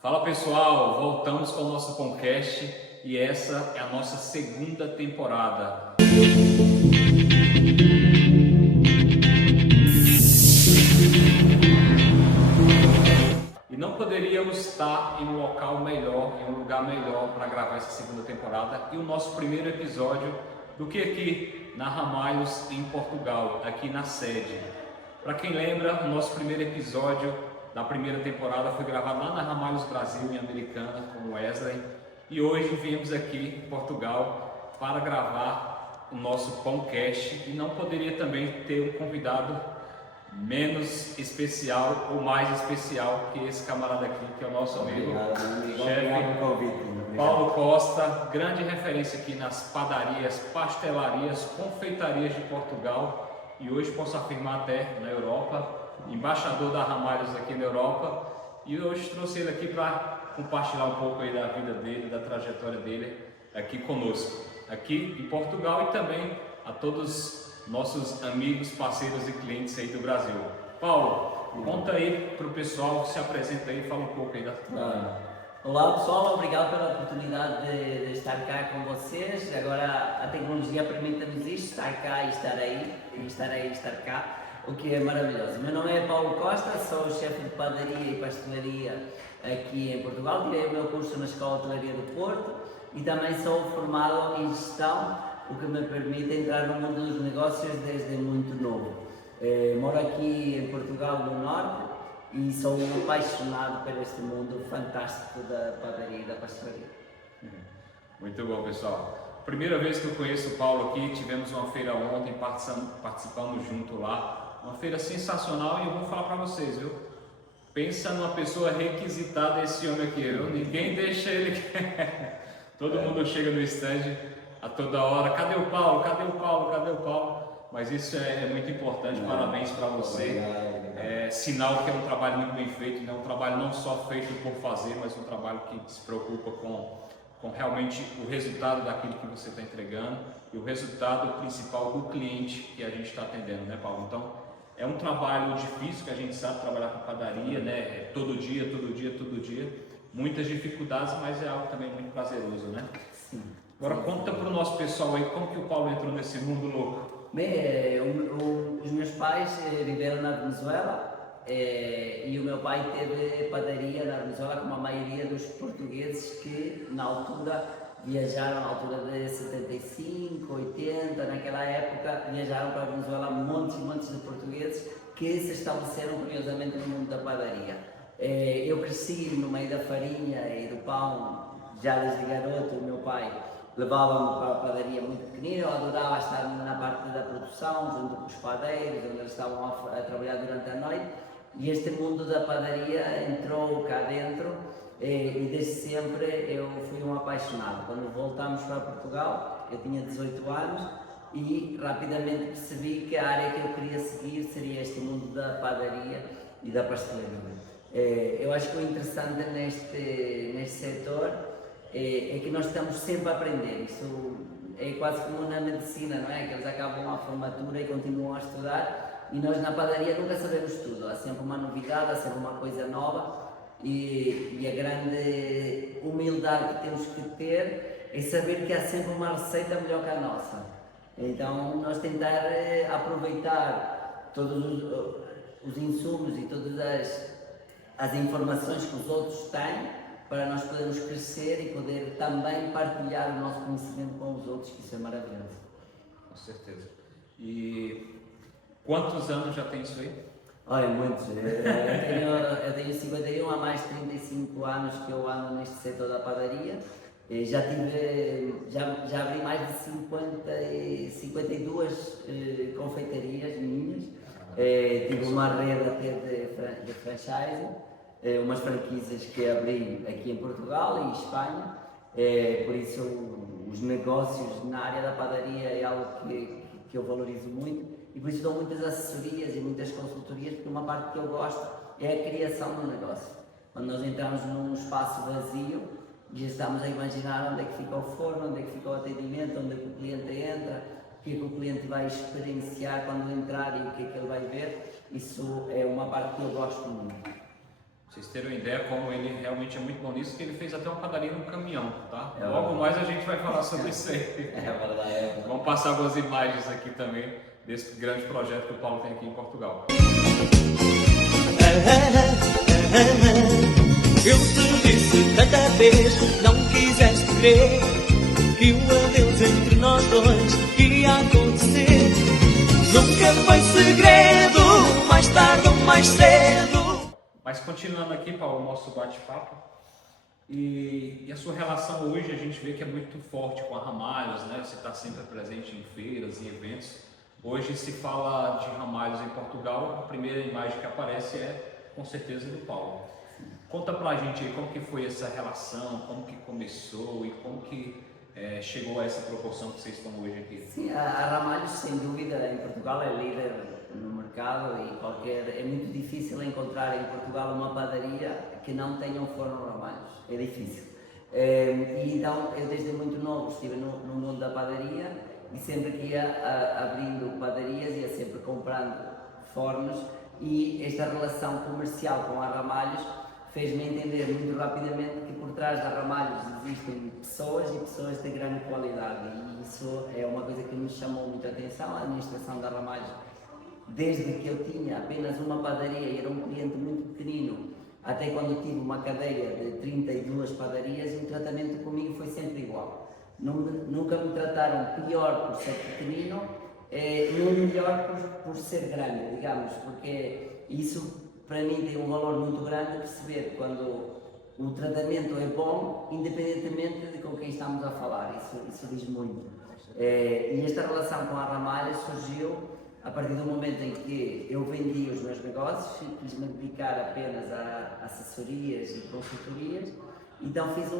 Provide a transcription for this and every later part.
Fala pessoal, voltamos com o nosso podcast e essa é a nossa segunda temporada. E não poderíamos estar em um local melhor, em um lugar melhor para gravar essa segunda temporada e o nosso primeiro episódio do que aqui na Ramalhos, em Portugal, aqui na sede. Para quem lembra, o nosso primeiro episódio da primeira temporada foi gravado lá na Ramalhos Brasil, em Americana, com o Wesley. E hoje viemos aqui em Portugal para gravar o nosso podcast e não poderia também ter um convidado menos especial ou mais especial que esse camarada aqui, que é o nosso amigo, chefe Paulo Costa, grande referência aqui nas padarias, pastelarias, confeitarias de Portugal e hoje posso afirmar até na Europa, embaixador da Ramalhos aqui na Europa, e hoje trouxe ele aqui para compartilhar um pouco aí da vida dele, da trajetória dele aqui conosco, aqui em Portugal e também a todos nossos amigos, parceiros e clientes aí do Brasil. Paulo, conta aí para o pessoal, se apresenta aí, fala um pouco aí da tua... Olá pessoal, obrigado pela oportunidade de estar cá com vocês. Agora a tecnologia permite-nos isto, estar cá e estar aí, e estar cá, o que é maravilhoso. Meu nome é Paulo Costa, sou chefe de padaria e pastelaria aqui em Portugal. Tirei o meu curso na Escola de Hotelaria do Porto e também sou formado em gestão, o que me permite entrar no mundo dos negócios desde muito novo. Moro aqui em Portugal no Norte e sou apaixonado por este mundo fantástico da padaria e da pastelaria. Muito bom, pessoal. Primeira vez que eu conheço o Paulo aqui, tivemos uma feira ontem, participamos junto lá. Uma feira sensacional e eu vou falar para vocês, viu? Pensa numa pessoa requisitada esse homem aqui, viu? Ninguém deixa ele... Todo mundo chega no stand a toda hora, cadê o Paulo? Cadê o Paulo? Cadê o Paulo? Mas isso é muito importante, parabéns para você. É sinal que é um trabalho muito bem feito, é um trabalho não só feito por fazer, mas um trabalho que se preocupa com realmente o resultado daquilo que você está entregando e o resultado principal do cliente que a gente está atendendo, né, Paulo? Então, é um trabalho difícil, que a gente sabe trabalhar com padaria, né? Todo dia, muitas dificuldades, mas é algo também muito prazeroso, né? Sim. Agora conta para o nosso pessoal aí como que o Paulo entrou nesse mundo louco. Bem, os meus pais viveram na Venezuela e o meu pai teve padaria na Venezuela, como a maioria dos portugueses que na altura viajaram, na altura de 75, 80, naquela época viajaram para a Venezuela montes de portugueses que se estabeleceram curiosamente no mundo da padaria. Eu cresci no meio da farinha e do pão, já desde garoto. O meu pai levava-me para a padaria muito pequenino, eu adorava estar na parte da produção, junto com os padeiros, onde eles estavam a trabalhar durante a noite, e este mundo da padaria entrou cá dentro e desde sempre eu fui um apaixonado. Quando voltámos para Portugal, eu tinha 18 anos e rapidamente percebi que a área que eu queria seguir seria este mundo da padaria e da pastelaria. Eu acho que o interessante neste setor é que nós estamos sempre a aprender. Isso é quase como na medicina, não é? Que eles acabam a formatura e continuam a estudar, e nós na padaria nunca sabemos tudo. Há sempre uma novidade, há sempre uma coisa nova, e a grande humildade que temos que ter é saber que há sempre uma receita melhor que a nossa. Então nós tentar aproveitar todos os insumos e todas as informações que os outros têm, para nós podermos crescer e poder também partilhar o nosso conhecimento com os outros, que isso é maravilhoso. Com certeza. E quantos anos já tem isso aí? Olha, muitos. Eu tenho 51, há mais de 35 anos que eu ando neste setor da padaria. Já abri mais de 52 confeitarias minhas. Tive uma rede até de franchising, umas franquias que abri aqui em Portugal e Espanha, por isso os negócios na área da padaria é algo que eu valorizo muito e por isso dou muitas assessorias e muitas consultorias, porque uma parte que eu gosto é a criação do negócio. Quando nós entramos num espaço vazio e estamos a imaginar onde é que fica o forno, onde é que fica o atendimento, onde é que o cliente entra, o que é que o cliente vai experienciar quando entrar e o que é que ele vai ver, isso é uma parte que eu gosto muito. Vocês terem uma ideia como ele realmente é muito bom nisso, que ele fez até uma padaria no caminhão, tá? É Logo verdade. mais a gente vai falar sobre isso aí. É verdade, é verdade. Vamos passar algumas imagens aqui também desse grande projeto que o Paulo tem aqui em Portugal. Eu te disse tanta vez, não quiseste crer que o adeus entre nós dois ia acontecer. Nunca foi segredo, mais tarde ou mais cedo. Mas continuando aqui, Paulo, o nosso bate-papo, e a sua relação hoje a gente vê que é muito forte com a Ramalhos, né? Você está sempre presente em feiras e eventos. Hoje se fala de Ramalhos em Portugal, a primeira imagem que aparece é com certeza do Paulo. Conta pra gente aí como que foi essa relação, como que começou e como que chegou a essa proporção que vocês estão hoje aqui. Sim, a Ramalhos, sem dúvida, em Portugal é líder no mercado e é muito difícil encontrar em Portugal uma padaria que não tenha um forno Ramalhos, é difícil. E então, eu desde muito novo estive no mundo da padaria e sempre que ia abrindo padarias, ia sempre comprando fornos e esta relação comercial com a Ramalhos fez-me entender muito rapidamente que por trás da Ramalhos existem pessoas e pessoas de grande qualidade e isso é uma coisa que me chamou muito a atenção. A administração da Ramalhos, desde que eu tinha apenas uma padaria e era um cliente muito pequenino, até quando tive uma cadeia de 32 padarias, o tratamento comigo foi sempre igual. Nunca me trataram pior por ser pequenino, nem melhor por ser grande, digamos, porque isso para mim tem um valor muito grande perceber quando o tratamento é bom, independentemente de com quem estamos a falar, isso diz muito. E esta relação com a Ramalhos surgiu a partir do momento em que eu vendi os meus negócios e quis me dedicar apenas a assessorias e consultorias, então fiz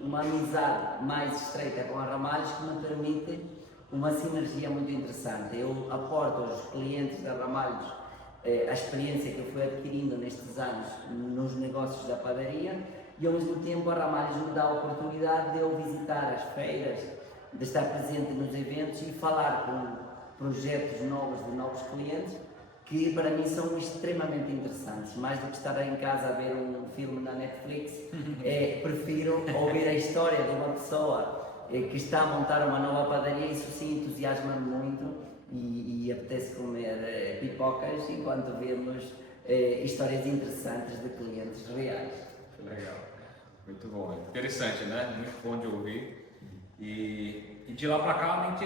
uma amizade mais estreita com a Ramalhos que me permite uma sinergia muito interessante. Eu aporto aos clientes da Ramalhos a experiência que eu fui adquirindo nestes anos nos negócios da padaria e ao mesmo tempo a Ramalhos me dá a oportunidade de eu visitar as feiras, de estar presente nos eventos e falar com projetos novos de novos clientes que para mim são extremamente interessantes. Mais do que estar em casa a ver um filme na Netflix, prefiro ouvir a história de uma pessoa que está a montar uma nova padaria. Isso sim entusiasma-me muito e apetece comer pipocas enquanto vemos histórias interessantes de clientes reais. Legal, muito bom, interessante, né? Muito bom de ouvir. E de lá para cá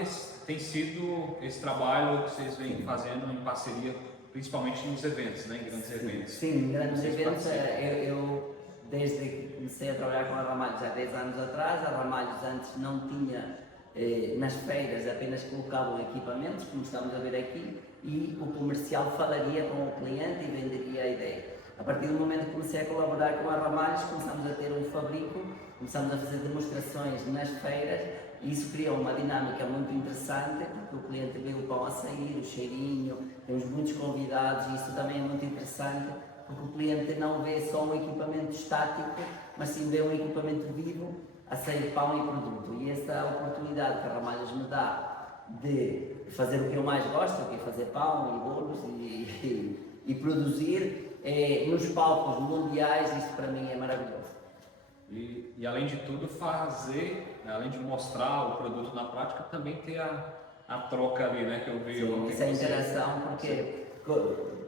tem sido esse trabalho que vocês vêm fazendo em parceria, principalmente nos eventos, né? Em grandes eventos. Sim, em grandes eventos. Eu desde que comecei a trabalhar com a Ramalhos há 10 anos atrás, a Ramalhos antes não tinha nas feiras, apenas colocavam equipamentos, como estamos a ver aqui, e o comercial falaria com o cliente e venderia a ideia. A partir do momento que comecei a colaborar com a Ramalhos, começamos a ter um fabrico, começamos a fazer demonstrações nas feiras e isso criou uma dinâmica muito interessante, porque o cliente vê o pão a sair, o cheirinho, temos muitos convidados e isso também é muito interessante, porque o cliente não vê só um equipamento estático, mas sim vê um equipamento vivo a sair pão e produto. E essa oportunidade que a Ramalhos me dá de fazer o que eu mais gosto, que é fazer pão e bolos e produzir nos palcos mundiais, isto para mim é maravilhoso. E além de tudo fazer, além de mostrar o produto na prática, também ter a troca ali, né, que eu vi. Sim, essa interação, porque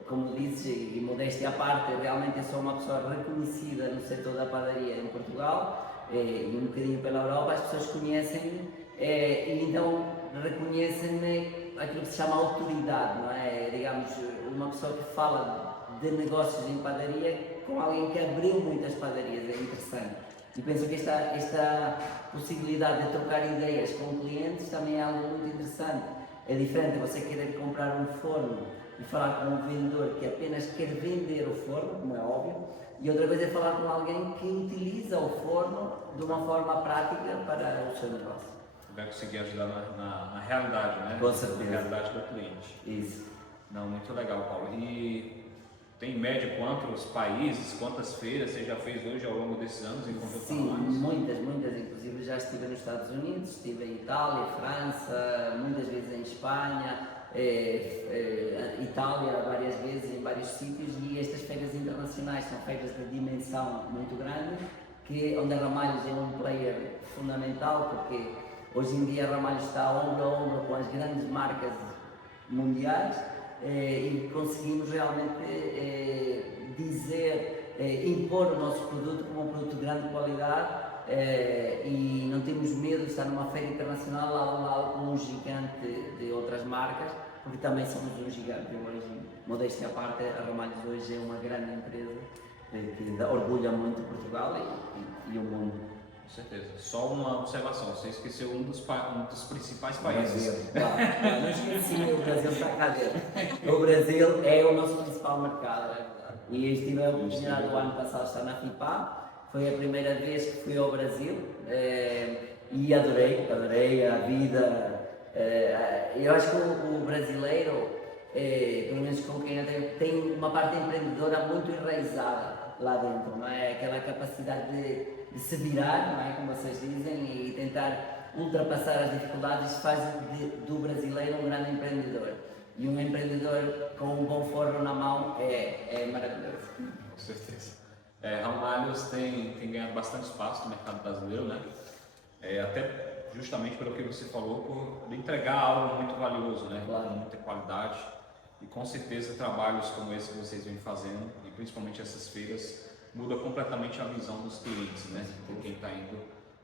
como disse, e modéstia à parte, realmente eu sou uma pessoa reconhecida no setor da padaria em Portugal e um bocadinho pela Europa, as pessoas conhecem-me e então reconhecem-me aquilo que se chama autoridade, não é? Digamos, uma pessoa que fala de negócios em padaria com alguém que abriu muitas padarias, é interessante. E penso que esta possibilidade de trocar ideias com clientes também é algo muito interessante. É diferente você querer comprar um forno e falar com um vendedor que apenas quer vender o forno, como é óbvio, e outra coisa é falar com alguém que utiliza o forno de uma forma prática para o seu negócio. Vai conseguir ajudar na realidade, né? Com certeza. Na realidade do cliente. Isso. Não, muito legal, Paulo. E tem em média quantos países, quantas feiras você já fez hoje ao longo desses anos em conjunto? Sim, muitas, inclusive já estive nos Estados Unidos, estive em Itália, França, muitas vezes em Espanha, Itália várias vezes, em vários sítios, e estas feiras internacionais são feiras de dimensão muito grande, onde a Ramalhos é um player fundamental, porque hoje em dia a Ramalhos está ombro a ombro com as grandes marcas mundiais, e conseguimos realmente impor o nosso produto como um produto de grande qualidade, e não temos medo de estar numa feira internacional lado a lado com um gigante de outras marcas, porque também somos um gigante. Hoje, modéstia à parte, a Ramalhos hoje é uma grande empresa que orgulha muito Portugal e o mundo. Com certeza. Só uma observação, você esqueceu um dos principais países. Claro, não esqueci, o Brasil está cá dentro. O Brasil é o nosso principal mercado, é verdade. E estive a oportunidade do ano passado de estar na FIPA, foi a primeira vez que fui ao Brasil, e adorei a vida. Eu acho que o brasileiro, pelo menos com quem eu tenho, tem uma parte empreendedora muito enraizada lá dentro, não é? Aquela capacidade de se virar, não é? Como vocês dizem, e tentar ultrapassar as dificuldades faz do brasileiro um grande empreendedor. E um empreendedor com um bom forno na mão é maravilhoso. Com certeza. Ramalhos tem ganhado bastante espaço no mercado brasileiro, né? Até justamente pelo que você falou, por entregar algo muito valioso, né? Claro. Com muita qualidade. E com certeza trabalhos como esse que vocês vêm fazendo, e principalmente essas feiras, muda completamente a visão dos clientes, né? De quem está indo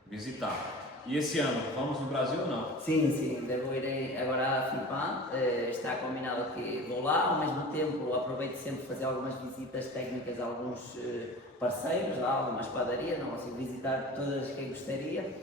visitar. E esse ano, vamos no Brasil ou não? Sim, devo ir agora à FIPAM, está combinado que vou lá, ao mesmo tempo aproveito sempre fazer algumas visitas técnicas a alguns parceiros, lá, algumas padarias, não consigo visitar todas que gostaria.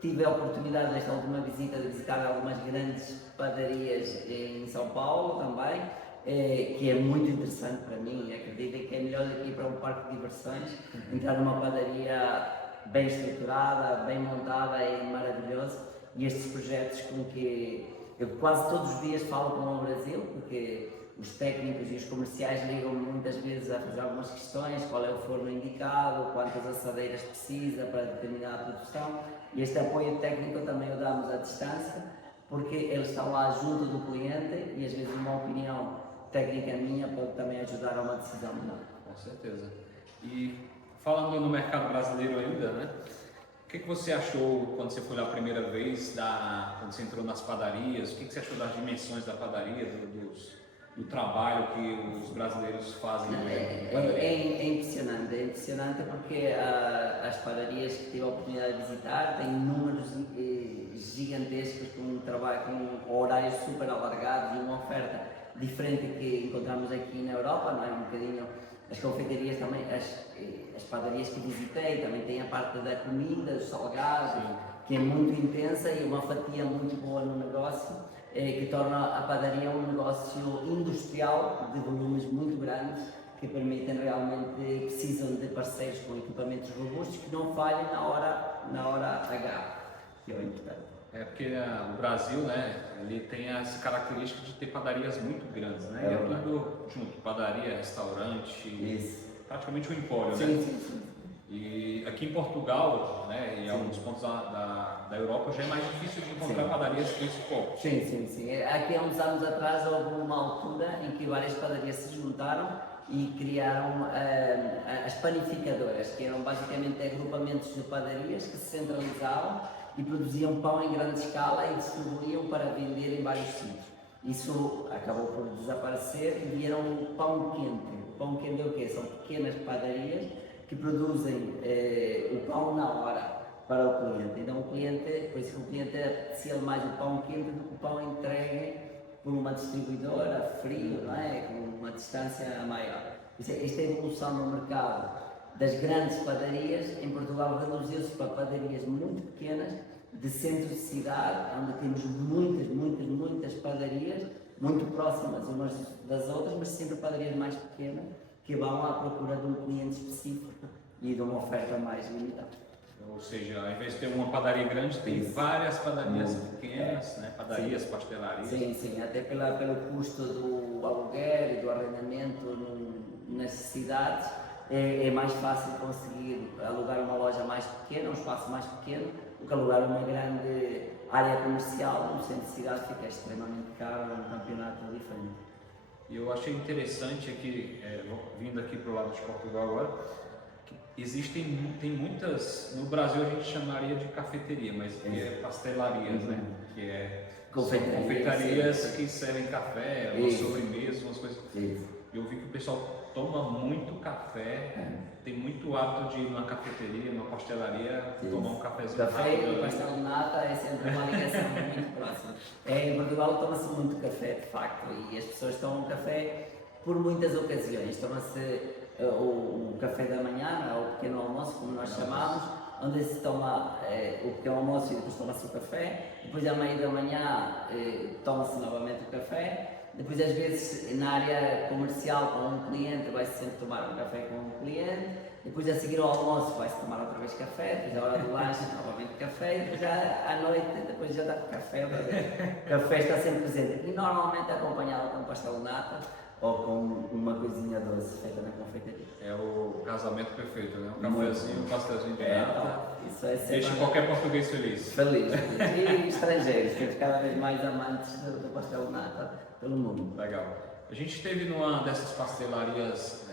Tive a oportunidade nesta última visita de visitar algumas grandes padarias em São Paulo também, que é muito interessante para mim. Acredito que é melhor do que ir para um parque de diversões, entrar numa padaria bem estruturada, bem montada e maravilhoso. E estes projetos com que eu quase todos os dias falo com o Brasil, porque os técnicos e os comerciais ligam muitas vezes a fazer algumas questões: qual é o forno indicado, quantas assadeiras precisa para determinada produção. E este apoio técnico também o damos à distância, porque eles estão lá junto do cliente e às vezes uma opinião técnica minha pode também ajudar a uma decisão melhor. Com certeza. E falando no mercado brasileiro ainda, né? O que você achou quando você foi lá a primeira vez, quando você entrou nas padarias? O que você achou das dimensões da padaria, do trabalho que os brasileiros fazem? É impressionante porque as padarias que tive a oportunidade de visitar têm números gigantescos, com um trabalho, com horários super alargados e uma oferta diferente que encontramos aqui na Europa, não é? Um bocadinho. As confeitarias também, as padarias que visitei, também têm a parte da comida, dos salgados, que é muito intensa e uma fatia muito boa no negócio, que torna a padaria um negócio industrial de volumes muito grandes, que permitem realmente, precisam de parceiros com equipamentos robustos que não falhem na hora H, que é o importante. Porque o Brasil, né, ele tem essa característica de ter padarias muito grandes, né? E é tudo junto, padaria, restaurante, praticamente um empório, né? Sim. E aqui em Portugal, né, e alguns pontos da Europa já é mais difícil de encontrar padarias desse tipo. Sim. Aqui há uns anos atrás houve uma altura em que várias padarias se juntaram e criaram as panificadoras, que eram basicamente agrupamentos de padarias que se centralizavam e produziam pão em grande escala e distribuíam para vender em vários sítios. Isso acabou por desaparecer e vieram o pão quente. O pão quente é o quê? São pequenas padarias que produzem o pão na hora para o cliente. Então o cliente, por isso que o cliente aprecia mais o pão quente do que o pão entregue por uma distribuidora frio, não é? Com uma distância maior. Esta é a evolução no mercado das grandes padarias. Em Portugal reduziu-se para padarias muito pequenas, de centros de cidade, onde temos muitas padarias, muito próximas umas das outras, mas sempre padarias mais pequenas, que vão à procura de um cliente específico e de uma oferta mais limitada. Ou seja, ao invés de ter uma padaria grande, tem várias padarias pequenas, né? Padarias, pastelarias. Sim, até pelo custo do aluguer e do arrendamento nas cidades. É mais fácil conseguir alugar uma loja mais mais pequena, um espaço mais pequeno, o que alugar uma grande área comercial no centro de cidade fica extremamente caro, é um campeonato diferente. E eu achei interessante aqui, vindo aqui para o lado de Portugal agora, que tem muitas, no Brasil a gente chamaria de cafeteria, mas que é pastelarias, né? Que é confeitarias que servem café, umas sobremesas, umas coisas. Isso. Eu vi que o pessoal toma muito café, tem muito hábito de ir numa cafeteria, numa pastelaria, tomar um cafezinho Café rápido. e pastel de nata é sempre uma ligação muito próxima. Em Portugal toma-se muito café, de facto, e as pessoas tomam café por muitas ocasiões. Toma-se o café da manhã, ou o pequeno almoço, como nós chamamos, onde se toma o pequeno almoço e depois toma-se o café. Depois, à meia da manhã, toma-se novamente o café. Depois, às vezes, na área comercial, com um cliente, vai-se sempre tomar um café com um cliente. Depois, a seguir ao almoço, vai-se tomar outra vez café. Depois, à hora do lanche, novamente café. Depois, já à noite, depois já dá café. O café está sempre presente. E normalmente é acompanhado com pastel de nata ou com uma coisinha doce feita na confeitaria. É o casamento perfeito, né? Um cafezinho, um pastelzinho de nata. Isso é sempre Deixa qualquer português feliz. feliz. E estrangeiros, temos cada vez mais amantes do pastel de nata pelo mundo. Legal. A gente esteve numa dessas pastelarias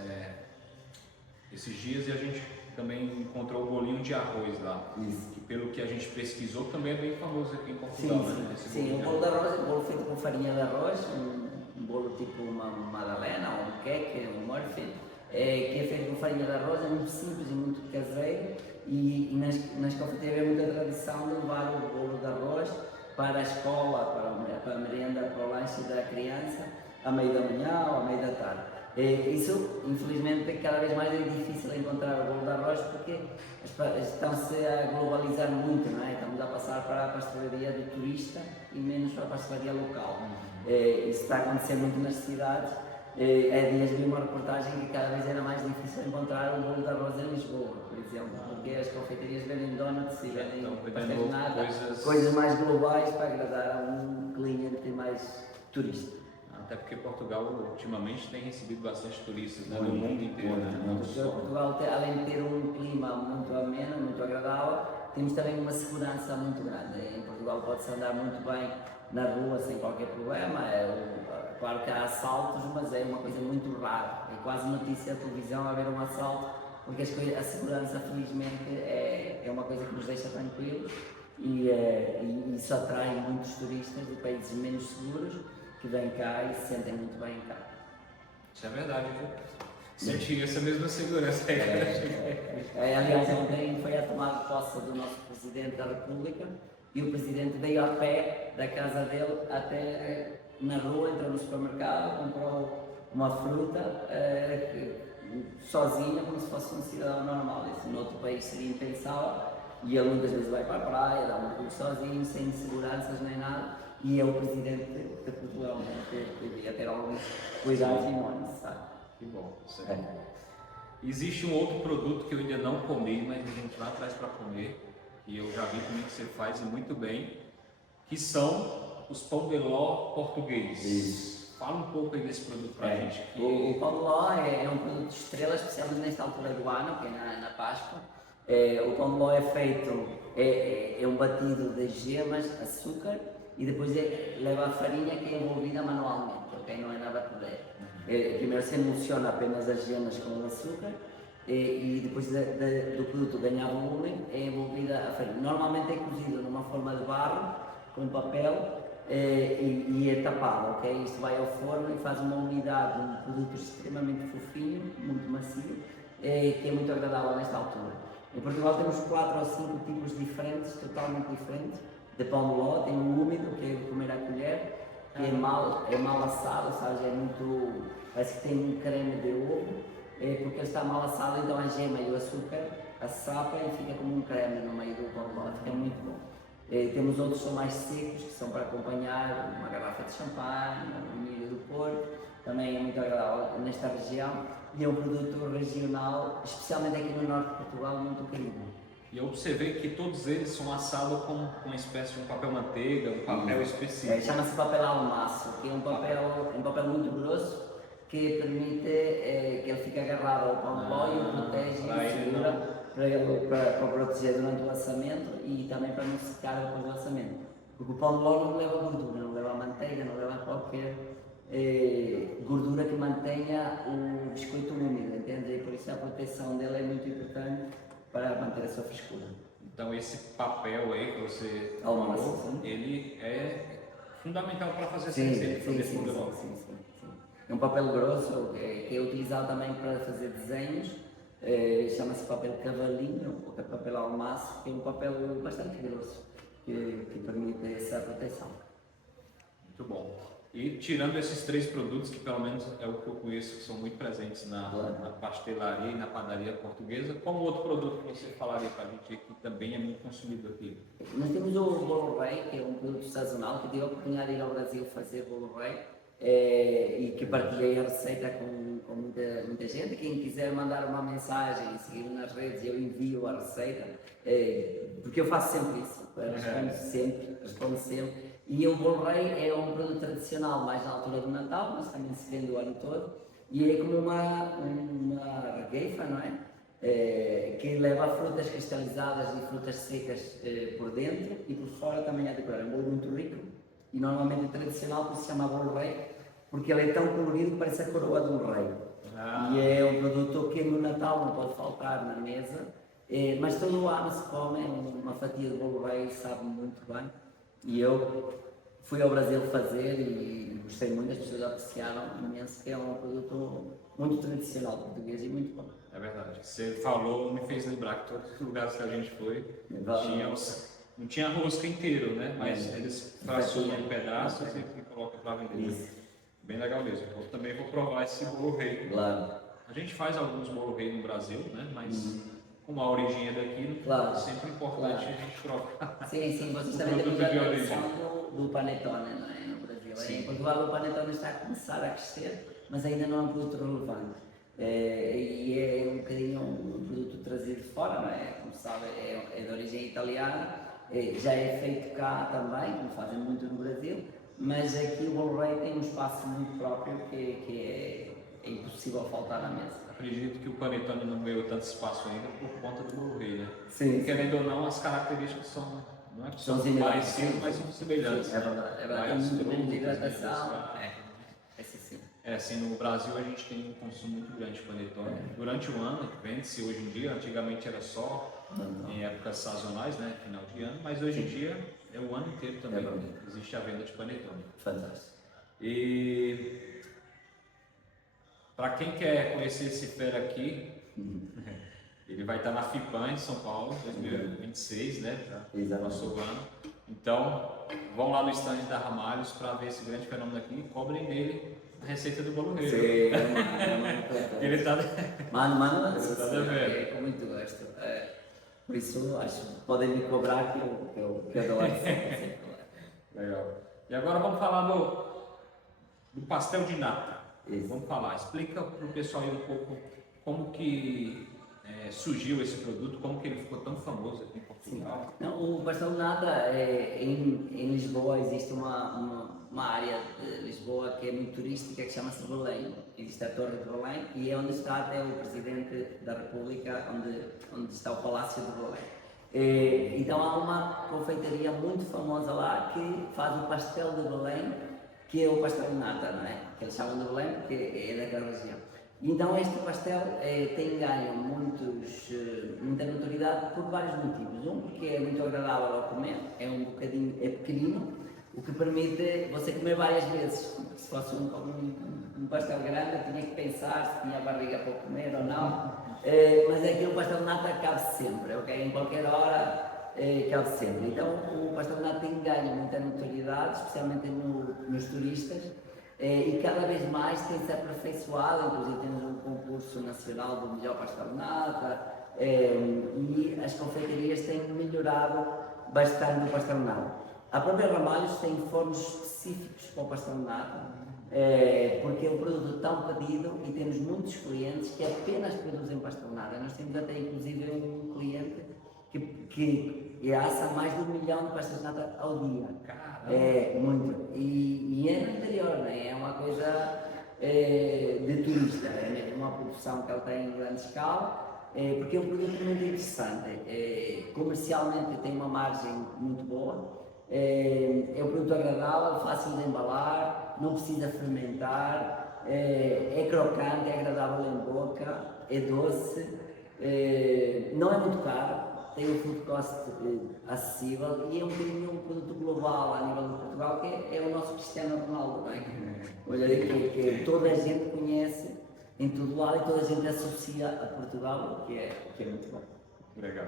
esses dias e a gente também encontrou o bolinho de arroz lá. Isso. Que pelo que a gente pesquisou também é bem famoso aqui em Portugal, né? Esse Sim, o bolo de arroz é um bolo feito com farinha de arroz, um bolo tipo uma magdalena ou um queque, um muffin, que é feito com farinha de arroz, é muito simples e muito caseiro, e nas confeitarias é muita tradição de levar o bolo de arroz para a escola, para a merenda, para o lanche da criança, à meia da manhã ou à meia da tarde. Isso, infelizmente, cada vez mais é difícil encontrar o bolo de arroz porque estão-se a globalizar muito, não é? Estamos a passar para a pastelaria do turista e menos para a pastelaria local. Isso está a acontecer muito nas cidades. Há dias vi uma reportagem que cada vez era mais difícil encontrar um bolo de arroz em Lisboa, por exemplo, porque as confeitarias vendem donuts e vendem pastéis de nata, coisas mais globais para agradar a um cliente mais turista. Até porque Portugal ultimamente tem recebido bastante turistas, né? No mundo inteiro, né? Não Porque só. Portugal, além de ter um clima muito ameno, muito agradável, temos também uma segurança muito grande. Em Portugal pode-se andar muito bem na rua sem qualquer problema. Claro que há assaltos, mas é uma coisa muito rara. É quase notícia de televisão haver um assalto, porque a segurança, felizmente, é uma coisa que nos deixa tranquilos e isso atrai muitos turistas de países menos seguros que vêm cá e se sentem muito bem cá. Isso é verdade, viu? Senti essa mesma segurança aí. Aliás, ontem foi a tomada de posse do nosso Presidente da República e o Presidente veio a pé da casa dele até na rua, entrou no supermercado, comprou uma fruta sozinho, como se fosse um cidadão normal. Isso no outro país seria impensável e ele muitas vezes vai para a praia, dá um pulo sozinho, sem seguranças nem nada. E é o Presidente de Portugal, devia ter alguns cuidados e não é necessário. Que bom, isso é bom. Existe um outro produto que eu ainda não comi, mas a gente lá atrás para comer, e eu já vi como que você faz e muito bem, que são os pão de ló portugueses. Isso. Fala um pouco aí desse produto para a gente. O pão de ló é um produto estrela, especialmente nesta altura do ano, que é na Páscoa. O pão de ló é feito, é um batido de gemas, açúcar, e depois leva a farinha que é envolvida manualmente, ok? Não é na batedeira. Primeiro se emulsiona apenas as gemas com o açúcar e depois do produto ganhar volume é envolvida a farinha. Normalmente é cozido numa forma de barro, com papel e é tapado, ok? Isto vai ao forno e faz uma umidade, um produto extremamente fofinho, muito macio, que é muito agradável nesta altura. Em Portugal temos 4 ou 5 tipos diferentes, totalmente diferentes, de pão de ló. Tem o úmido, que é de comer à colher, que é mal assado, sabes? Parece que tem um creme de ovo, porque ele está mal assado, então a gema e o açúcar assapam e fica como um creme no meio do pão de ló, fica muito bom. Temos outros que são mais secos, que são para acompanhar uma garrafa de champanhe, um milho do Porto, também é muito agradável nesta região, e é um produto regional, especialmente aqui no norte de Portugal, muito querido. E eu observei que todos eles são assados com uma espécie de um papel manteiga, um papel específico. Chama-se papel almaço, que é um papel muito grosso que permite que ele fique agarrado ao pão de ló e o protege e segura para o proteger durante o lançamento e também para não secar depois do lançamento. Porque o pão de ló não leva gordura, não leva manteiga, não leva qualquer gordura que mantenha o biscoito úmido, entende? E por isso a proteção dele é muito importante para manter a sua frescura. Então esse papel aí que você Almoço, falou, sim. ele é fundamental para fazer essa Sim, receita, sim, fazer sim, pão de ló. sim. É um papel grosso que é utilizado também para fazer desenhos, chama-se papel cavalinho ou papel almaço, que é um papel bastante grosso que permite essa proteção. Muito bom. E tirando esses 3 produtos, que pelo menos é o que eu conheço, que são muito presentes na pastelaria e na padaria portuguesa, qual outro produto que você falaria para a gente que também é muito consumido aqui? Nós temos o bolo rei, que é um produto sazonal, que tive a oportunidade de ir ao Brasil fazer bolo rei e que partilhei a receita com muita gente. Quem quiser mandar uma mensagem e seguir nas redes, eu envio a receita, porque eu faço sempre isso, respondo sempre. E o bolo rei é um produto tradicional mais na altura do Natal, mas também se vende o ano todo, e é como uma regueifa, não é? Que leva frutas cristalizadas e frutas secas por dentro e por fora também é decorado. É um bolo muito rico e normalmente é tradicional, por isso se chama bolo rei, porque ele é tão colorido que parece a coroa de um rei. E é um produto que no Natal não pode faltar na mesa, mas todo o ano se come uma fatia de bolo rei e sabe muito bem. E eu fui ao Brasil fazer e gostei muito, as pessoas apreciaram imenso, que é um produto muito tradicional português e muito bom. É verdade. Você falou, me fez lembrar que todos os lugares que a gente foi, não tinha rosca inteiro, né? Mas eles fracionam em pedaços e colocam para vender. Isso. Bem legal mesmo. Eu também vou provar esse bolo rei. Claro. A gente faz alguns bolo rei no Brasil, né? Mas como a origem é daqui, Claro. é sempre importante a gente trocar. Sim, vocês O também produto têm a de origem. tradição do panetone, não é? No Brasil. Sim. Em Portugal o panetone está a começar a crescer, mas ainda não é um produto relevante. E é um bocadinho um produto trazido de fora, não é? Como se sabe, é de origem italiana, já é feito cá também, como fazem muito no Brasil, mas aqui o bolo rei tem um espaço muito próprio que é impossível faltar na mesa. Acredito que o panetone não ganhou tanto espaço ainda por conta do bolo rei, né? Sim. Querendo ou não, as características são, não é que São são similares. parecidas, mas são semelhantes. É verdade, Mais tem muito menos frutas, hidratação. né? Sim. Assim, no Brasil a gente tem um consumo muito grande de panetone. Durante o ano, vende-se hoje em dia, antigamente era só em épocas sazonais, né? Final de ano, mas hoje em dia é o ano inteiro também. Existe a venda de panetone. Fantástico. E para quem quer conhecer esse fera aqui, ele vai estar na FIPAM de São Paulo, 2026, né? Já passou o ano. Então, vão lá no stand da Ramalhos para ver esse grande fenômeno aqui e cobrem dele a receita do bolo rei. Sim, Ele está... Mano, devendo. com muito gosto. Por isso, acho que podem me cobrar que eu dou a receita. Legal. E agora vamos falar do pastel de nata. Isso. Vamos falar, explica para o pessoal aí um pouco como que surgiu esse produto, como que ele ficou tão famoso aqui em Portugal. Não, o pastel de nata, em Lisboa existe uma área de Lisboa que é muito turística, que chama-se Belém. Existe a Torre de Belém e é onde está até o Presidente da República, onde está o Palácio de Belém. Então há uma confeitaria muito famosa lá que faz o pastel de Belém, que é o pastel de nata, não é? Que eles chamam de Belém porque é daquela região. Então este pastel tem ganho muita notoriedade por vários motivos. Um, porque é muito agradável ao comer, é pequenino, o que permite você comer várias vezes. Se fosse um pastel grande, tinha que pensar se tinha barriga para comer ou não. Mas aqui o pastel de nata cabe sempre, ok? Em qualquer hora cabe sempre. Então o pastel de nata tem ganho muita notoriedade, especialmente nos turistas. E cada vez mais tem-se aperfeiçoado, inclusive temos um concurso nacional do melhor pastel de nata e as confeitarias têm melhorado bastante o pastel de nata. A própria Ramalhos tem fornos específicos para o pastel de nata, porque é um produto tão pedido e temos muitos clientes que apenas produzem pastel de nata. Nós temos até inclusive um cliente que assa mais de 1 milhão de pastéis de nata ao dia. Muito. E é no interior, né? É uma coisa de turista, é mesmo uma produção que ele tem em grande escala porque é um produto muito interessante. Comercialmente tem uma margem muito boa, é um produto agradável, fácil de embalar, não precisa fermentar, é crocante, é agradável em boca, é doce, não é muito caro, tem um food cost acessível e é um bocadinho um produto global a nível de Portugal, que é o nosso Cristiano Ronaldo, não é? Olha, que toda a gente conhece em todo lado e toda a gente associa a Portugal, o que é muito bom. Legal.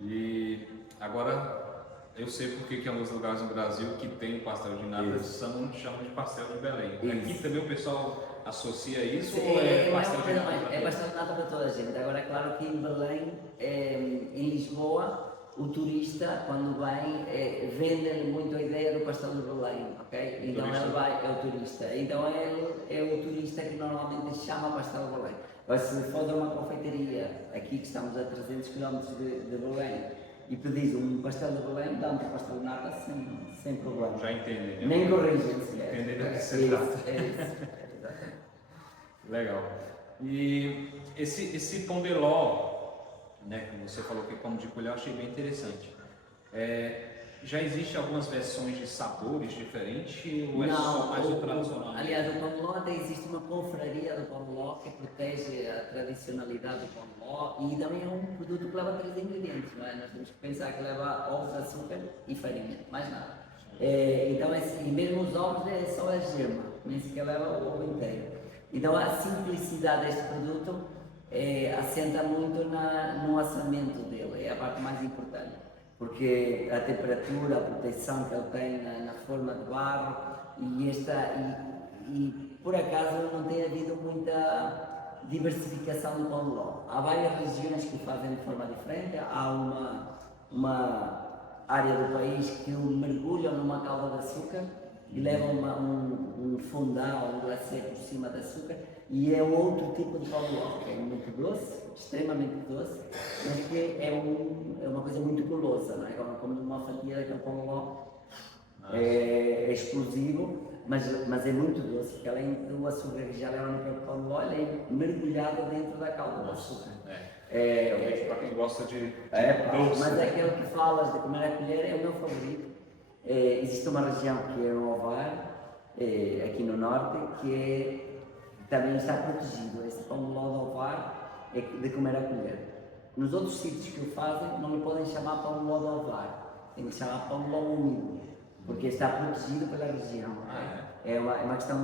E agora eu sei porque que em alguns lugares no Brasil que tem o pastel de nata chamam de pastel de Belém. Isso. Aqui também o pessoal associa isso Sim, ou é pastel de nata? é pastel de nata para toda a gente. Agora é claro que em Belém, em Lisboa, o turista quando vem vende-lhe muito a ideia do pastel de Belém, ok? Então turista. ele vai, é o turista. Então é o turista que normalmente chama pastel de Belém. Mas se for de uma confeitaria, aqui que estamos a 300 km de Belém, e pedis um pastel de Belém, dá-me um pastel de nata sem problema. Já entendem, né? Nem corrigem sequer. Entendem do que É se isso, trata. é isso. Exatamente. Legal. E esse pão de ló, né, como você falou que é pão de colher, eu achei bem interessante. Já existem algumas versões de sabores diferentes ou é só mais o tradicional? Aliás, o pão de ló até existe uma confraria do pão de ló que protege a tradicionalidade do pão de ló e também é um produto que leva 3 ingredientes, não é? Nós temos que pensar que leva ovos, açúcar e farinha, mais nada. Então, e mesmo os ovos é só a gema, nem sequer leva o ovo inteiro. Então, a simplicidade deste produto assenta muito no assamento dele, é a parte mais importante. Porque a temperatura, a proteção que ele tem na forma de barro e por acaso não tem havido muita diversificação do pão de ló. Há várias regiões que o fazem de forma diferente, há uma área do país que o mergulham numa calda de açúcar e levam um fondant, um glacê por cima de açúcar e é outro tipo de pão de ló, que é muito doce, extremamente doce, mas que é uma coisa muito golosa, não é? Como uma fatia daquele pão de ló, é explosivo, mas é muito doce, porque além do açúcar que já leva no pão de ló, ele é mergulhado dentro da calda de açúcar. Realmente para quem gosta de doce. Mas aquele que falas de comer a colher é o meu favorito. Existe uma região que é o Ovar, aqui no norte, que também está protegido. Esse pão de ló do Ovar é de comer a colher. Nos outros sítios que o fazem, não lhe podem chamar pão de ló do Ovar, tem que chamar pão de ló úmido, porque está protegido pela região. É uma questão,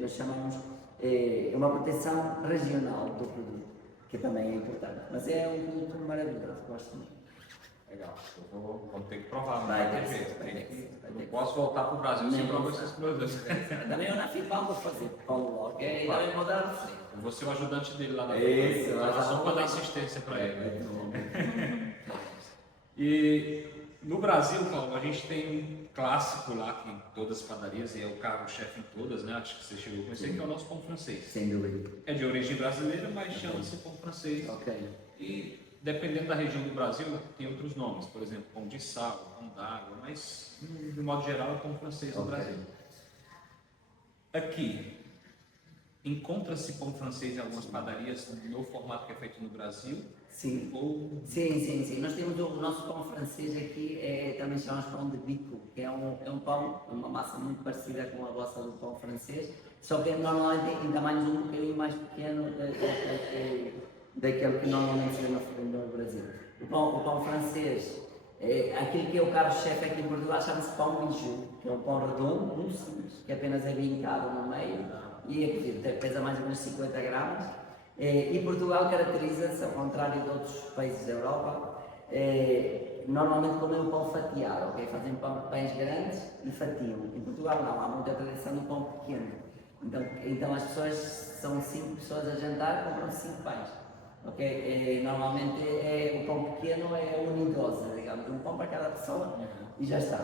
nós chamamos, é uma proteção regional do produto, que também é importante. Mas é um produto maravilhoso, gosto muito. Legal, eu vou ter que provar, não Vai vai ter ter que jeito. ser. Não posso voltar para o Brasil sem provar esses produtos. Também eu na FIPAL vou fazer pão de ló, e também vou dar assim. Eu vou ser o ajudante dele lá na Isso, só para dar assistência para ele. E no Brasil, Paulo, a gente tem um clássico lá que em todas as padarias, e é o carro-chefe em todas, né? Acho que você chegou a conhecer, que é o nosso pão francês. Sem dúvida. É de origem brasileira, mas chama-se pão francês. Ok. E dependendo da região do Brasil, tem outros nomes, por exemplo, pão de sal, pão d'água, mas de modo geral é pão francês no Brasil. Aqui, encontra-se pão francês em algumas padarias no formato que é feito no Brasil? Sim. Ou... Sim. Nós temos o nosso pão francês aqui, também chamamos pão de bico, que é um pão, uma massa muito parecida com a vossa do pão francês, só que normalmente em tamanhos um bocadinho mais pequeno daquele que normalmente se vê no Brasil. O pão francês, aquilo que é o carro-chefe aqui em Portugal, chama-se pão bijou, que é um pão redondo, muito simples, que apenas é vincado no meio e é cozido, pesa mais ou menos 50 gramas. E Portugal caracteriza-se, ao contrário de outros países da Europa, normalmente comem o pão fatiado, okay? Fazem pães grandes e fatiam. Em Portugal não, há muita tradição do pão pequeno. Então as pessoas, são 5 pessoas a jantar, compram 5 pães. Okay? Normalmente o pão pequeno é unidose, digamos, um pão para cada pessoa e já está.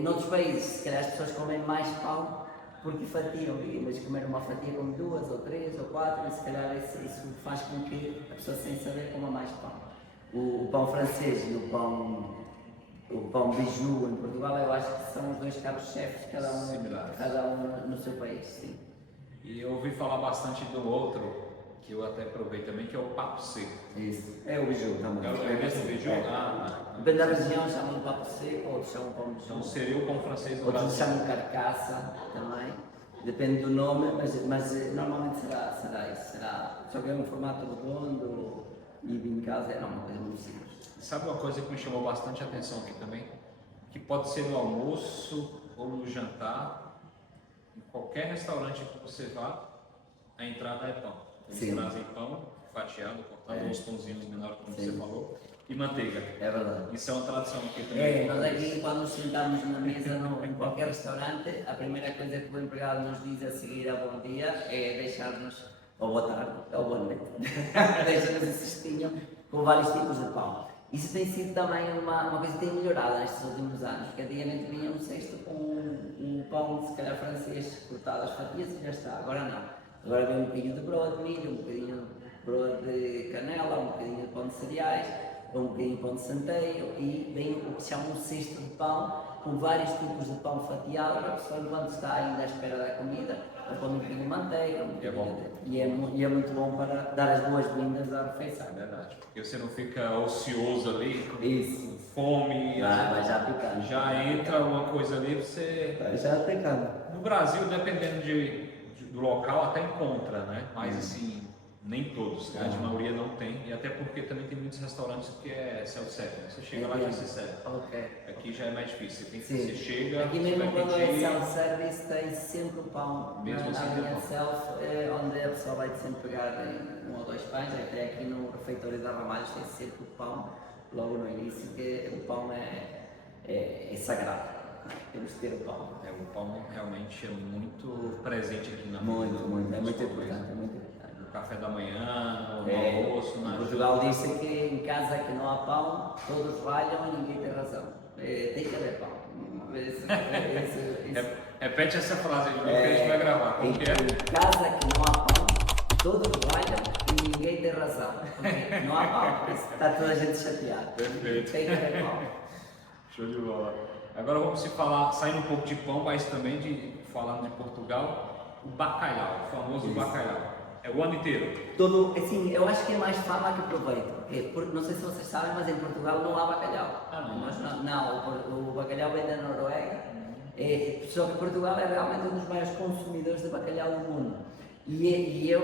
Noutros países, se calhar as pessoas comem mais pão porque fatiam, e em vez de comer uma fatia como 2 ou 3 ou 4, e se calhar isso faz com que a pessoa sem saber coma mais pão. O pão francês e o pão bijou em Portugal, eu acho que são os dois carros-chefes, cada um no seu país. Sim. E eu ouvi falar bastante do outro, que eu até provei também, que é o papo seco. Isso. É o biju também. É o mesmo biju? É. Depende da região, chamam de papo seco, outros chamam pão de Então biju. seria o pão francês do Outros Brasil. chamam carcaça também. Depende do nome, mas normalmente será isso. Só que é um formato redondo e em casa é uma coisa muito simples. Sabe uma coisa que me chamou bastante atenção aqui também? Que pode ser no almoço ou no jantar, em qualquer restaurante que você vá, a entrada é pão. Eles Sim. trazem pão fatiado, cortado, uns pãozinhos menores, como Sim. você falou, e manteiga. É verdade. Isso é uma tradição aqui também. Nós aqui quando nos sentamos na mesa em qualquer restaurante, a primeira coisa que o empregado nos diz a seguir a bom dia é deixar-nos, ou boa tarde, ou boa noite, deixar-nos esse cestinho com vários tipos de pão. Isso tem sido também uma coisa que tem melhorado nestes últimos anos, porque antigamente vinha um cesto com um pão, se calhar francês, cortado às fatias e já está. Agora não. Agora vem um bocadinho de broa de milho, um bocadinho de broa de canela, um bocadinho de pão de cereais, um bocadinho de pão de centeio e vem o que se chama um cesto de pão com vários tipos de pão fatiado para a pessoa enquanto está ainda à espera da comida, põe um bocadinho de manteiga, É bom. e é muito bom para dar as boas-vindas à refeição. É verdade, porque você não fica ocioso ali, com Isso. fome, Vai já picando. já entra uma coisa ali, você... Vai já picando. No Brasil, dependendo do local, até encontra, né? Mas assim, nem todos, a grande maioria não tem, e até porque também tem muitos restaurantes que é self-service, né? Você chega lá e já se serve. Ok. Aqui já é mais difícil, você, tem que, Sim. você chega, Aqui você mesmo vai quando é pedir, self-service tem sempre o pão Mesmo na assim tem linha pão. self, onde a pessoa vai sempre pegar em 1 ou 2 pães, até aqui no refeitório da Ramalhos tem sempre o pão logo no início, que o pão é sagrado, temos que ter o pão. o pão realmente é muito presente aqui na Muito, vida, muito, é muito nos importante, começos. é muito importante. No café da manhã, no É, almoço, na em Portugal disse que em casa que não há pão, todos ralham e ninguém tem razão. Tem que haver pão. Repete essa frase de novo que a gente vai gravar. Como que é? Em casa que não há pão, todos ralham e ninguém tem razão. Porque não há pão, por isso está toda a gente chateada. Perfeito. Tem que haver pão. Show de bola. Agora vamos se falar, saindo um pouco de pão, mas também falando de Portugal, o bacalhau, o famoso bacalhau. É o ano inteiro. Assim, eu acho que é mais fama que proveito. Não sei se vocês sabem, mas em Portugal não há bacalhau. Ah, não? Nós o bacalhau vem da Noruega. Só que Portugal é realmente um dos maiores consumidores de bacalhau do mundo. E eu,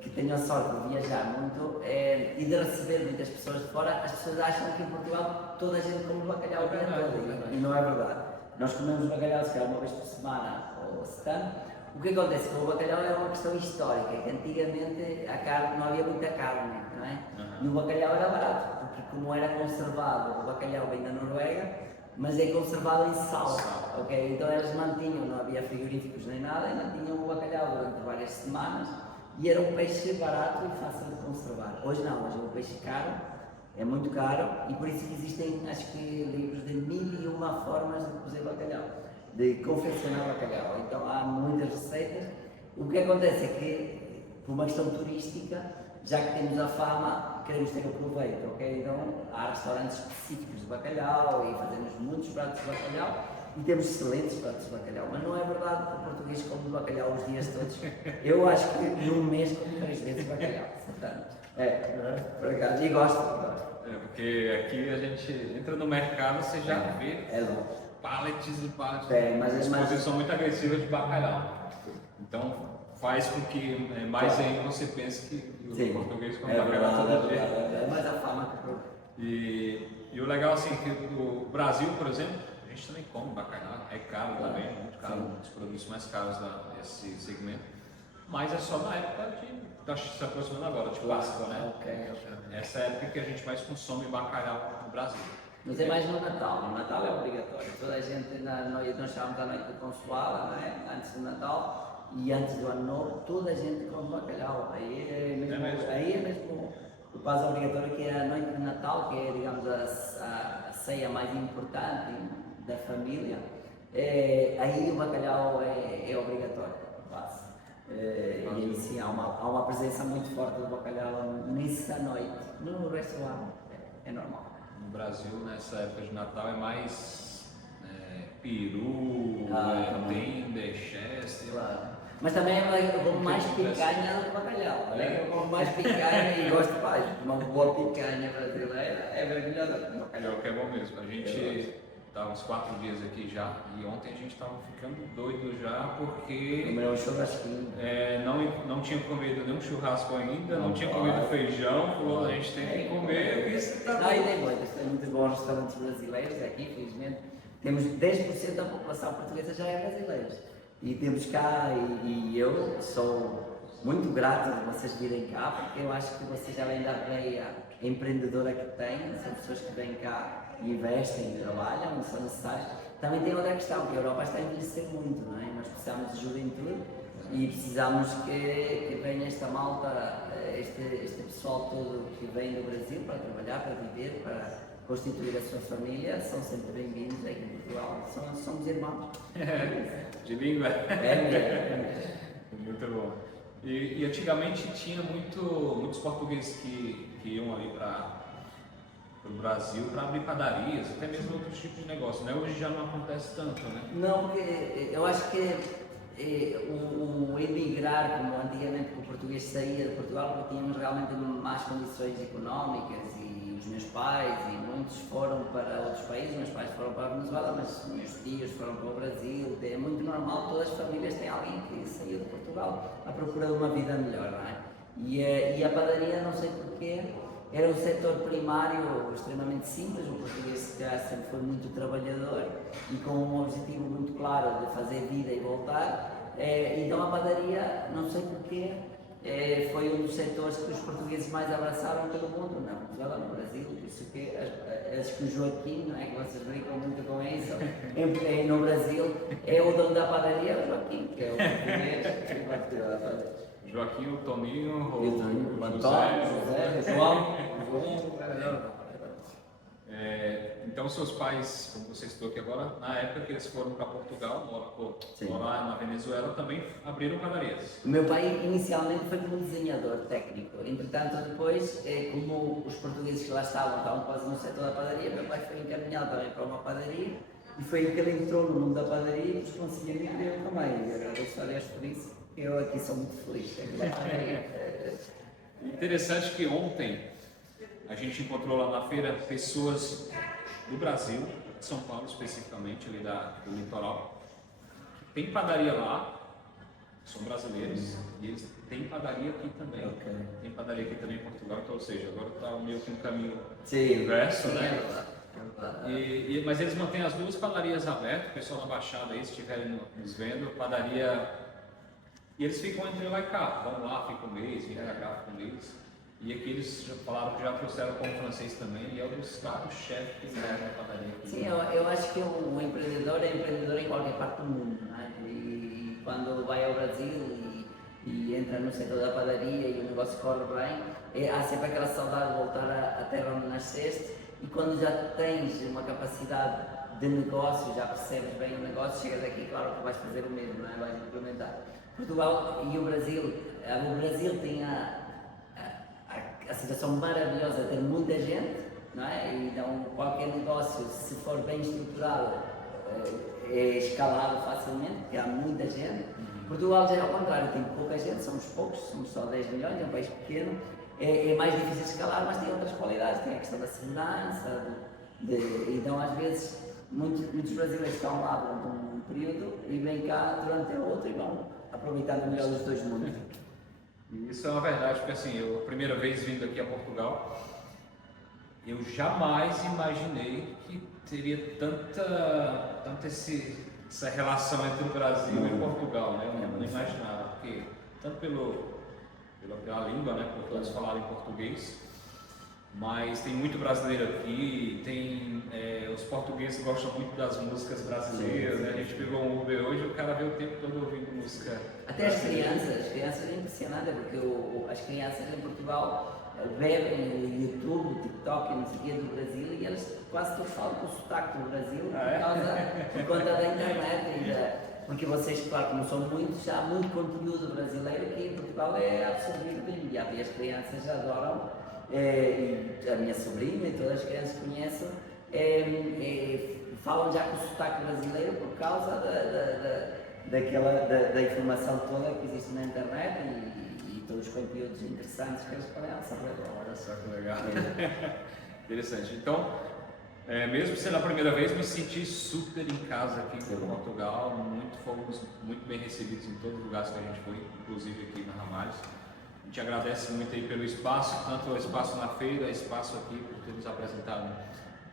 que tenho a sorte de viajar muito e de receber muitas pessoas de fora, as pessoas acham que em Portugal toda a gente come bacalhau o dia todo. E não é verdade. Nós comemos bacalhau se calhar uma vez por semana ou se tanto. O que acontece com o bacalhau é uma questão histórica, que antigamente a carne, não havia muita carne, não é? E o bacalhau era barato, porque como era conservado, o bacalhau vem da Noruega, mas é conservado em sal, ok? Então eles mantinham, não havia frigoríficos nem nada, e mantinham o bacalhau durante várias semanas, e era um peixe barato e fácil de conservar. Hoje não, hoje é um peixe caro, é muito caro, e por isso que existem, acho que, livros de 1001 formas de cozer bacalhau, de confeccionar bacalhau. Então há muitas receitas. O que acontece é que, por uma questão turística, já que temos a fama, queremos ter o proveito, ok? Então há restaurantes específicos de bacalhau e fazemos muitos pratos de bacalhau e temos excelentes pratos de bacalhau, mas não é verdade que o português come bacalhau os dias todos. Eu acho que num mês como 3 vezes bacalhau, portanto, por acaso, e gosto. Porque aqui a gente entra no mercado, você já vê É bom. pallets e pallets, Mas as coisas são muito agressivas de bacalhau. Então faz com que mais ainda você pense que o português come bacalhau todo dia. É mais a fama que eu... E o legal assim que o Brasil, por exemplo, a gente também come bacalhau, é caro também, muito caro, um dos produtos mais caros desse segmento. Mas é só na época está se aproximando agora, de Páscoa, né? Essa é a época que a gente mais consome bacalhau no Brasil. Mas é mais no Natal. No Natal é obrigatório. Toda a gente, nós chamamos a noite de Consoada, não é? Antes do Natal e antes do Ano Novo, toda a gente come bacalhau. Aí é mesmo o quase obrigatório, que é a noite de Natal, que é, digamos, a ceia mais importante da família. Aí o bacalhau é obrigatório, quase. E aí sim, há uma presença muito forte do bacalhau nessa noite. No resto do ano é normal. No Brasil, nessa época de Natal, é mais peru, tender, chester. Claro. Mas também eu como mais picanha do que bacalhau. Eu como mais picanha e gosto mais. Uma boa picanha brasileira é melhor do que bacalhau. Bacalhau que é bom mesmo. A gente tá uns 4 dias aqui já e ontem a gente tava ficando doido já porque Comer um churrasquinho. não tinha comido nenhum churrasco ainda, não tinha comido feijão, falou, a gente tem que comer isso tá Não, e bom. tem muitos bons restaurantes brasileiros aqui, felizmente. Temos 10% da população portuguesa já é brasileira. E temos cá, e eu sou muito grato de vocês virem cá, porque eu acho que vocês, além da veia empreendedora que têm, são pessoas que vêm cá, investem, trabalham, são necessários. Também tem outra questão, que a Europa está a envelhecer muito, não é? Nós precisamos de juventude e precisamos que venha esta malta, este pessoal todo que vem do Brasil para trabalhar, para viver, para constituir a sua família, são sempre bem-vindos aqui em Portugal. Somos irmãos. De língua. É. Muito bom. E antigamente tinha muitos portugueses que iam ali para o Brasil para abrir padarias, até mesmo outros tipos de negócio, né? Hoje já não acontece tanto, né? Não, porque eu acho que o emigrar, como antigamente o português saía de Portugal, porque tínhamos realmente más condições económicas e os meus pais e muitos foram para outros países, meus pais foram para a Venezuela, mas meus tios foram para o Brasil. É muito normal, todas as famílias têm alguém que saiu de Portugal à procura de uma vida melhor, não é? E a padaria, não sei porquê, era um setor primário extremamente simples. O português se calhar sempre foi muito trabalhador e com um objetivo muito claro de fazer vida e voltar. Então a padaria, não sei porquê, foi um dos setores que os portugueses mais abraçaram pelo mundo, na Venezuela, no Brasil. Por isso que acho que o Joaquim, não é, que vocês brincam muito com isso, no Brasil é o dono da padaria, o Joaquim, que é o português que vai ter a padaria. Joaquim, o Toninho, O o Antônio, o João. Então seus pais, como você citou aqui agora, na época que eles foram para Portugal, morar na Venezuela, também abriram padarias. O meu pai inicialmente foi como desenhador técnico, entretanto depois, como os portugueses que lá estavam quase no setor da padaria, meu pai foi encaminhado também para uma padaria e foi aí que ele entrou no mundo da padaria e nos conseguia me eu também. E agradeço a Deus por isso, eu aqui sou muito feliz. Interessante que ontem a gente encontrou lá na feira pessoas do Brasil, de São Paulo especificamente, ali do litoral, que tem padaria lá, são brasileiros, e eles têm padaria aqui também. Okay. Tem padaria aqui também em Portugal, então, ou seja, agora está meio que um caminho inverso, né? Mas eles mantêm as duas padarias abertas, o pessoal da Baixada aí, se estiverem nos vendo, padaria. E eles ficam entre lá e cá, vão lá, ficam um mês, vêm pra cá, ficam um mês. E aqui eles já falaram que já trouxeram pão francês também, e é um dos carros-chefes que serve na padaria aqui. Sim, eu acho que o empreendedor é empreendedor em qualquer parte do mundo, não é? E quando vai ao Brasil e entra no setor da padaria e o negócio corre bem, há sempre aquela saudade de voltar à terra onde nasceste, e quando já tens uma capacidade de negócio, já percebes bem o negócio, chegas aqui, claro que vais fazer o mesmo, não é? Vais implementar. Portugal e o Brasil tem a situação maravilhosa de ter muita gente, não é? Então qualquer negócio, se for bem estruturado, é escalado facilmente, porque há muita gente. Portugal já é ao contrário, tem pouca gente, somos poucos, somos só 10 milhões, é um país pequeno, é mais difícil de escalar, mas tem outras qualidades, tem a questão da segurança, então às vezes muitos brasileiros estão lá durante um período e vêm cá durante outro e vão aproveitando o melhor dos dois mundos. E isso é uma verdade, porque assim, eu a primeira vez vindo aqui a Portugal, eu jamais imaginei que teria tanta essa relação entre o Brasil e Portugal, né? Eu não imaginava, porque tanto pela língua, né? Por todos falarem português, mas tem muito brasileiro aqui, os portugueses gostam muito das músicas brasileiras, né? A gente pegou um Uber hoje e o cara vê o tempo todo ouvindo música. Até as crianças é impressionante, porque as crianças em Portugal bebem o YouTube, o TikTok, não sei o quê, do Brasil, e eles quase todos falam com o sotaque do Brasil por conta da internet. Porque vocês, claro, como são muitos, já há muito conteúdo brasileiro que em Portugal é absorvido e as crianças adoram. E a minha sobrinha e todas as crianças que conheço falam já com o sotaque brasileiro por causa da informação toda que existe na internet e todos os conteúdos interessantes que eles podem saber. Olha só que legal. Interessante. Então, mesmo sendo a primeira vez, me senti super em casa aqui em Portugal. Fomos muito bem recebidos em todos os lugares que a gente foi, inclusive aqui na Ramalhos. A gente agradece muito aí pelo espaço, tanto o espaço na feira, espaço aqui, por ter nos apresentado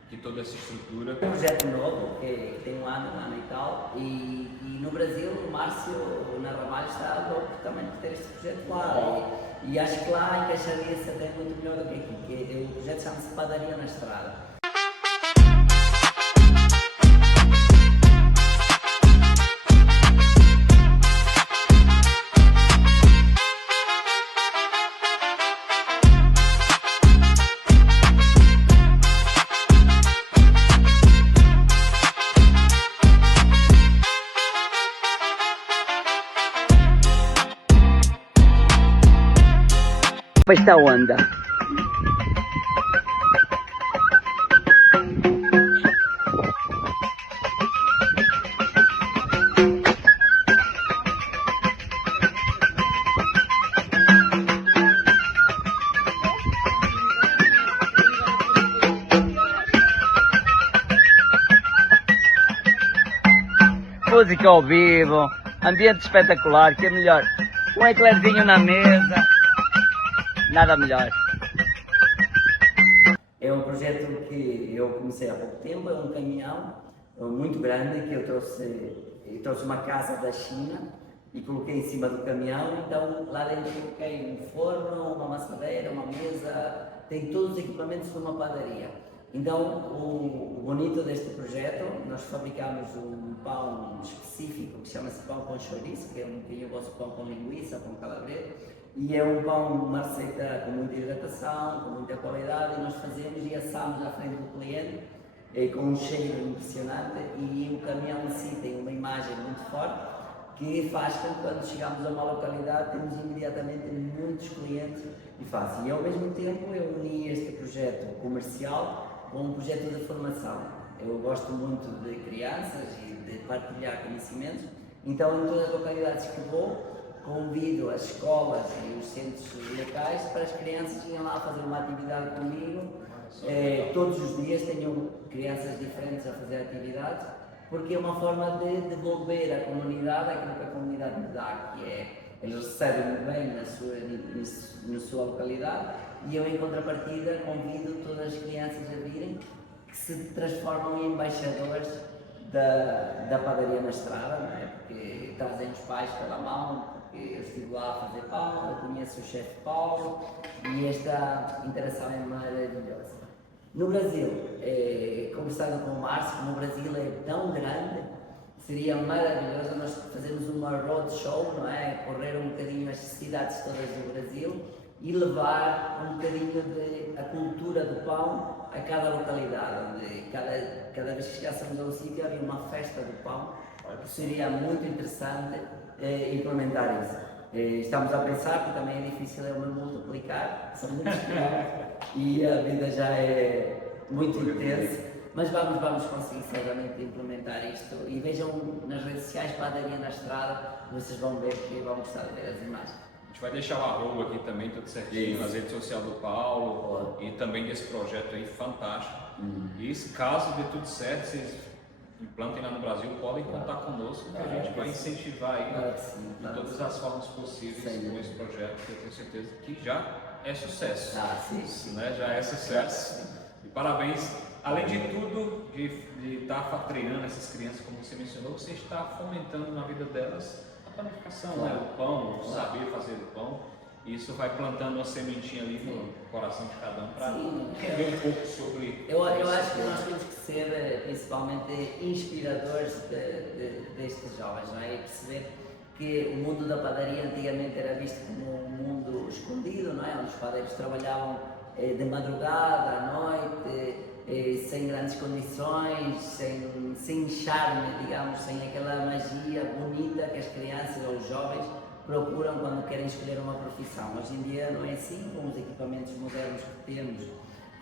aqui toda essa estrutura. É um projeto novo, que tem um ano e tal, e no Brasil o Márcio na Ramalhos está louco também por ter este projeto lá. E acho que lá encaixaria-se até muito melhor do que aqui, que o projeto chama-se Padaria na Estrada. Esta onda. Música ao vivo, ambiente espetacular, que é melhor? Um eclairinho na mesa. Nada melhor. É um projeto que eu comecei há pouco tempo, é um caminhão muito grande que eu trouxe uma casa da China e coloquei em cima do caminhão, então lá dentro coloquei um forno, uma maçadeira, uma mesa, tem todos os equipamentos de uma padaria. Então o bonito deste projeto, nós fabricamos um pão específico que chama-se pão com chouriço, que é um bocadinho o vosso pão com linguiça, pão calabresa. E é um pão, uma receita com muita hidratação, com muita qualidade, e nós fazemos e assamos à frente do cliente, com um cheiro impressionante, e o caminhão em si tem uma imagem muito forte, que faz com que quando chegamos a uma localidade temos imediatamente muitos clientes e fácil. E ao mesmo tempo eu uni este projeto comercial com um projeto de formação. Eu gosto muito de crianças e de partilhar conhecimentos, então em todas as localidades que vou, convido as escolas e os centros locais para as crianças irem lá fazer uma atividade comigo. Todos os dias tenho crianças diferentes a fazer atividades, porque é uma forma de devolver à comunidade aquilo que a comunidade me dá, que é eles recebem bem na sua localidade, e eu em contrapartida convido todas as crianças a virem, que se transformam em embaixadores da padaria na estrada, não é? Porque trazem os pais pela mão. Eu estive lá a fazer pão, eu conheço o chefe Paulo e esta interação é maravilhosa. No Brasil, conversando com o Márcio, como o Brasil é tão grande, seria maravilhoso nós fazermos uma roadshow, não é? Correr um bocadinho as cidades todas do Brasil e levar um bocadinho a cultura do pão a cada localidade, onde cada vez que chegássemos a um sítio havia uma festa do pão. Seria muito interessante implementar isso. Estamos a pensar, que também é difícil eu me multiplicar, são muitos quilómetros e a vida já é muito intensa, mas vamos conseguir certamente implementar isto. E vejam nas redes sociais Padaria na Estrada, vocês vão ver que vão gostar de ver as imagens. A gente vai deixar o arroba aqui também, tudo certinho, nas redes sociais do Paulo e também desse projeto aí fantástico. E se caso dê tudo certo, vocês implantem lá no Brasil, podem contar conosco, que a gente vai incentivar aí de todas as formas possíveis com esse projeto, que eu tenho certeza que já é sucesso. Né? Já é sucesso. E parabéns, além de tudo, de estar treinando essas crianças, como você mencionou, você está fomentando na vida delas a panificação, né? O pão, o saber fazer o pão. Isso vai plantando uma sementinha ali no coração de cada um para entender um pouco sobre. Eu acho que nós temos que ser principalmente inspiradores destes jovens, não é? E perceber que o mundo da padaria antigamente era visto como um mundo escondido, não é? Onde os padeiros trabalhavam de madrugada, à noite, sem grandes condições, sem charme, digamos, sem aquela magia bonita que as crianças ou os jovens procuram quando querem escolher uma profissão. Hoje em dia não é assim, com os equipamentos modernos que temos,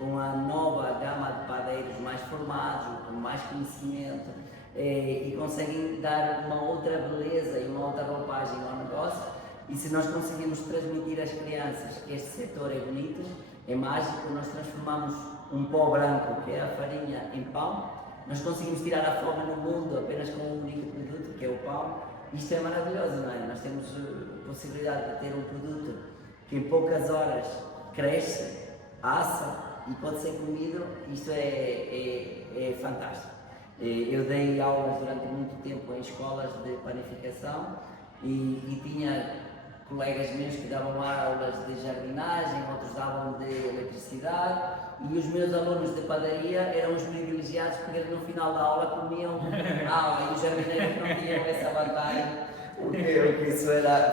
com a nova gama de padeiros mais formados, com mais conhecimento, e conseguem dar uma outra beleza e uma outra roupagem ao negócio. E se nós conseguimos transmitir às crianças que este setor é bonito, é mágico, nós transformamos um pó branco, que é a farinha, em pão, nós conseguimos tirar a fome no mundo apenas com um único produto, que é o pão. Isto é maravilhoso, não é? Nós temos a possibilidade de ter um produto que em poucas horas cresce, assa e pode ser comido. Isto é fantástico. Eu dei aulas durante muito tempo em escolas de panificação e tinha colegas meus que davam aulas de jardinagem, outros davam de eletricidade, e os meus alunos de padaria eram os privilegiados porque no final da aula comiam e os jardineiros não tinham essa vantagem, porque isso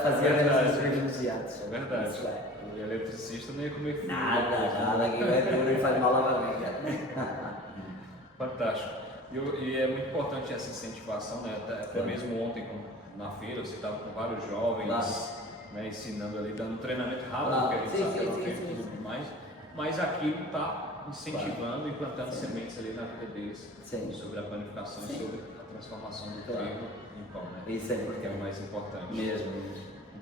fazia menos os privilegiados. É verdade. O eletricista não ia comer frio. Nada, que vai duro e faz mal à barriga. Fantástico. E é muito importante essa incentivação, né? Até mesmo ontem na feira você estava com vários jovens, né, ensinando ali, dando treinamento rápido, porque a gente sabe que ela fez tudo mais, mas aquilo está incentivando e plantando sementes ali na vida deles sobre a panificação e sobre a transformação do trigo em pão, né? Isso é importante. Que é o mais importante. Mesmo.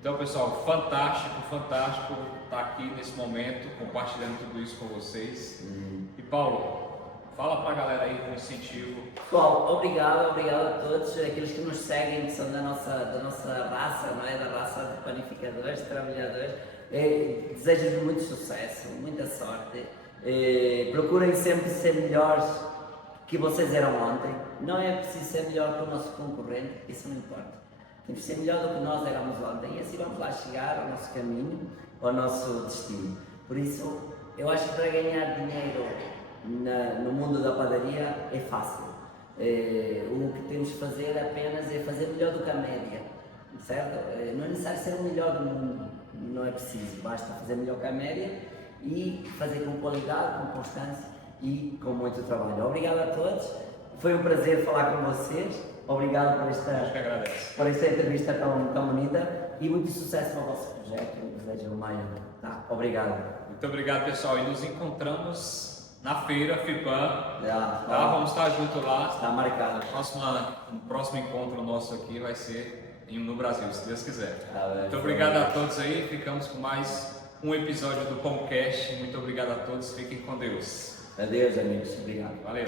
Então, pessoal, fantástico estar aqui nesse momento, compartilhando tudo isso com vocês. E Paulo, fala para a galera aí com incentivo. Pessoal, obrigado a todos, aqueles que nos seguem, que são da nossa raça, não é? Da raça de panificadores, de trabalhadores. Desejo-vos muito sucesso, muita sorte. Procurem sempre ser melhores que vocês eram ontem. Não é preciso ser melhor que o nosso concorrente, isso não importa. Temos que ser melhor do que nós éramos ontem e assim vamos lá chegar ao nosso caminho, ao nosso destino. Por isso, eu acho que para ganhar dinheiro no mundo da padaria é fácil. O que temos que fazer apenas é fazer melhor do que a média, certo? Não é necessário ser o melhor do mundo, não é preciso, basta fazer melhor que a média e fazer com qualidade, com constância e com muito trabalho. Obrigado a todos, foi um prazer falar com vocês, obrigado por esta entrevista tão bonita e muito sucesso para o vosso projeto, o Desejo do Maio. Obrigado. Muito obrigado, pessoal, e nos encontramos na feira FIPAM, vamos estar juntos lá. Está marcado. O próximo encontro nosso aqui vai ser no Brasil, se Deus quiser. Muito obrigado a todos aí, ficamos com mais um episódio do Pãocast. Muito obrigado a todos, fiquem com Deus. Adeus, amigos, obrigado. Valeu.